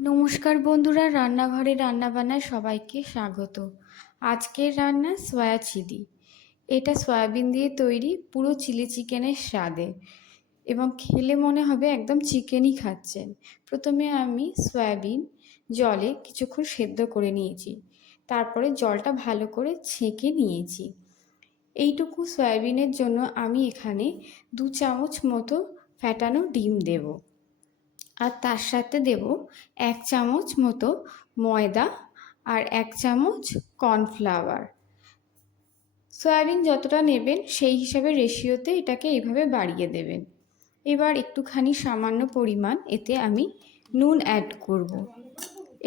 নমস্কার বন্ধুরা, রান্নাঘরে রান্নাবান্নায় সবাইকে স্বাগত। আজকের রান্না সয়া চিলি। এটা সয়াবিন দিয়ে তৈরি, পুরো চিলি চিকেনের স্বাদে, এবং খেলে মনে হবে একদম চিকেনই খাচ্ছেন। প্রথমে আমি সয়াবিন জলে কিছুক্ষণ সেদ্ধ করে নিয়েছি, তারপরে জলটা ভালো করে ছেঁকে নিয়েছি। এইটুকু সয়াবিনের জন্য আমি এখানে 2 চামচ মতো ফ্যাটানো ডিম দেব, আর তার সাথে দেব 1 চামচ মতো ময়দা আর 1 চামচ কর্নফ্লাওয়ার। সয়াবিন যতটা নেবেন সেই হিসাবে রেশিওতে এটাকে এইভাবে বাড়িয়ে দেবেন। এবার একটুখানি সামান্য পরিমাণ এতে আমি নুন অ্যাড করব।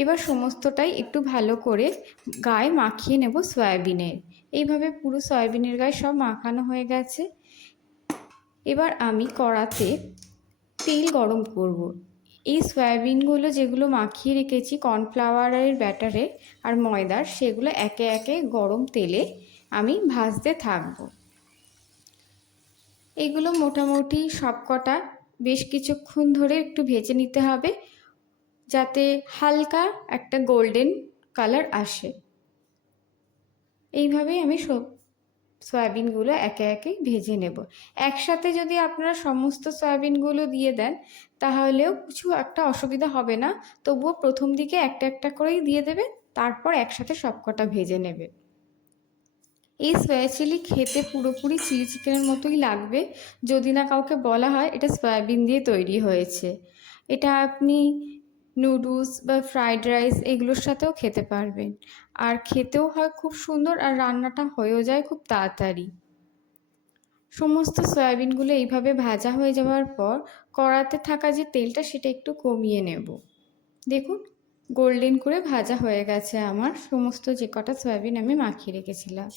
এবার সমস্তটাই একটু ভালো করে গায়ে মাখিয়ে নেব সয়াবিনের। এইভাবে পুরো সয়াবিনের গায়ে সব মাখানো হয়ে গেছে। এবার আমি কড়াতে তেল গরম করব। এই সয়াবিনগুলো যেগুলো মাখিয়ে রেখেছি কর্নফ্লাওয়ারের ব্যাটারে আর ময়দার, সেগুলো একে একে গরম তেলে আমি ভাজতে থাকব। এগুলো মোটামুটি সবকটা বেশ কিছুক্ষণ ধরে একটু ভেজে নিতে হবে, যাতে হালকা একটা গোল্ডেন কালার আসে। এইভাবেই আমি সয়াবিনগুলো একে একে ভেজে নেব। একসাথে যদি আপনারা সমস্ত সয়াবিনগুলো দিয়ে দেন তাহলেও কিছু একটা অসুবিধা হবে না, তবুও প্রথম দিকে একটা একটা করেই দিয়ে দেবেন, তারপর একসাথে সবকটা ভেজে নেবে। এই সয়া চিলি খেতে পুরোপুরি চিলি চিকেনের মতোই লাগবে, যদি না কাউকে বলা হয় এটা সয়াবিন দিয়ে তৈরি হয়েছে। এটা আপনি নুডলস বা ফ্রাইড রাইস এগুলোর সাথেও খেতে পারবেন, আর খেতেও হয় খুব সুন্দর, আর রান্নাটা হয়েও যায় খুব তাড়াতাড়ি। সমস্ত সয়াবিনগুলো এইভাবে ভাজা হয়ে যাওয়ার পর কড়াতে থাকা যে তেলটা সেটা একটু কমিয়ে নেব। দেখুন গোল্ডেন করে ভাজা হয়ে গেছে আমার সমস্ত যে কটা সয়াবিন আমি মাখিয়ে রেখেছিলাম।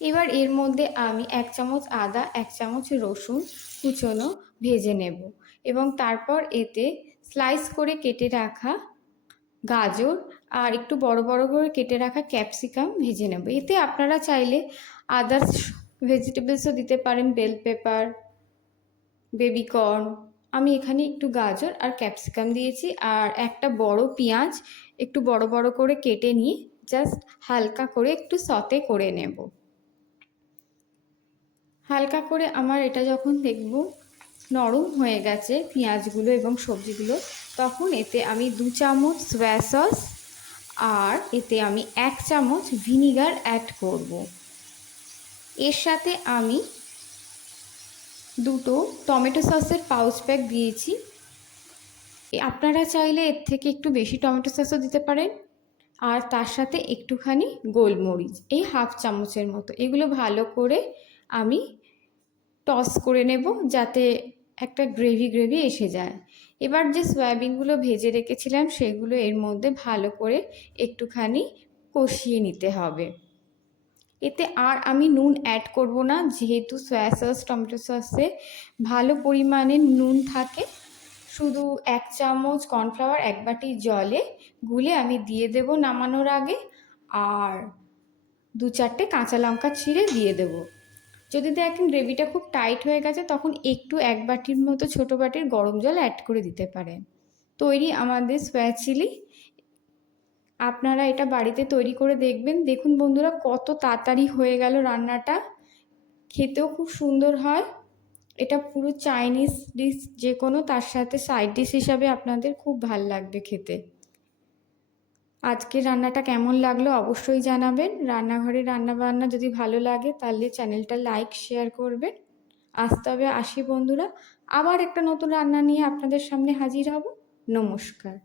এবার এর মধ্যে আমি 1 চামচ আদা 1 চামচ রসুন কুচোনো ভেজে নেব, এবং তারপর এতে স্লাইস করে কেটে রাখা গাজর আর একটু বড় বড় করে কেটে রাখা ক্যাপসিকাম ভেজে নেব। এতে আপনারা চাইলে আদার্স ভেজিটেবলসও দিতে পারেন, বেল পেপার, বেবিকর্ন। আমি এখানে একটু গাজর আর ক্যাপসিকাম দিয়েছি, আর একটা বড় পেঁয়াজ একটু বড় বড় করে কেটে নিয়ে জাস্ট হালকা করে একটু সতে করে নেব। হালকা করে আমার এটা যখন দেখব নরম হয়ে গেছে পেঁয়াজগুলো এবং সবজিগুলো, তখন এতে আমি 2 চামচ সয়া সস আর এতে আমি 1 চামচ ভিনিগার অ্যাড করব। এর সাথে আমি 2টো টমেটো সসের পাউচ প্যাক দিয়েছি। আপনারা চাইলে এর থেকে একটু বেশি টমেটো সসও দিতে পারেন, আর তার সাথে একটুখানি গোলমরিচ, এই 1/2 চামচের মতো। এগুলো ভালো করে আমি টস করে নেব যাতে একটা গ্রেভি এসে যায়। এবার যে সয়াবিনগুলো ভেজে রেখেছিলাম সেগুলো এর মধ্যে ভালো করে একটুখানি কষিয়ে নিতে হবে। এতে আর আমি নুন অ্যাড করব না, যেহেতু সয়া সস টমেটো সসে ভালো পরিমাণে নুন থাকে। শুধু 1 চামচ কর্নফ্লাওয়ার 1 বাটি জলে গুলে আমি দিয়ে দেব নামানোর আগে, আর 2-4টে কাঁচা লঙ্কা ছিঁড়ে দিয়ে দেব। যদি দেখেন গ্রেভিটা খুব টাইট হয়ে গেছে তখন একটু 1 বাটির মতো ছোটো বাটির গরম জল অ্যাড করে দিতে পারেন। তৈরি আমাদের সয়া চিলি। আপনারা এটা বাড়িতে তৈরি করে দেখবেন। দেখুন বন্ধুরা কত তাড়াতাড়ি হয়ে গেল রান্নাটা, খেতেও খুব সুন্দর হয়। এটা পুরো চাইনিজ ডিশ, যে কোনো তার সাথে সাইড ডিশ হিসাবে আপনাদের খুব ভাল লাগবে খেতে। আজকের রান্নাটা কেমন লাগলো অবশ্যই জানাবেন। রান্নাঘরে রান্নাবান্না যদি ভালো লাগে তাহলে চ্যানেলটা লাইক শেয়ার করবেন। আজ তবে আসি বন্ধুরা, আবার একটা নতুন রান্না নিয়ে আপনাদের সামনে হাজির হব। নমস্কার।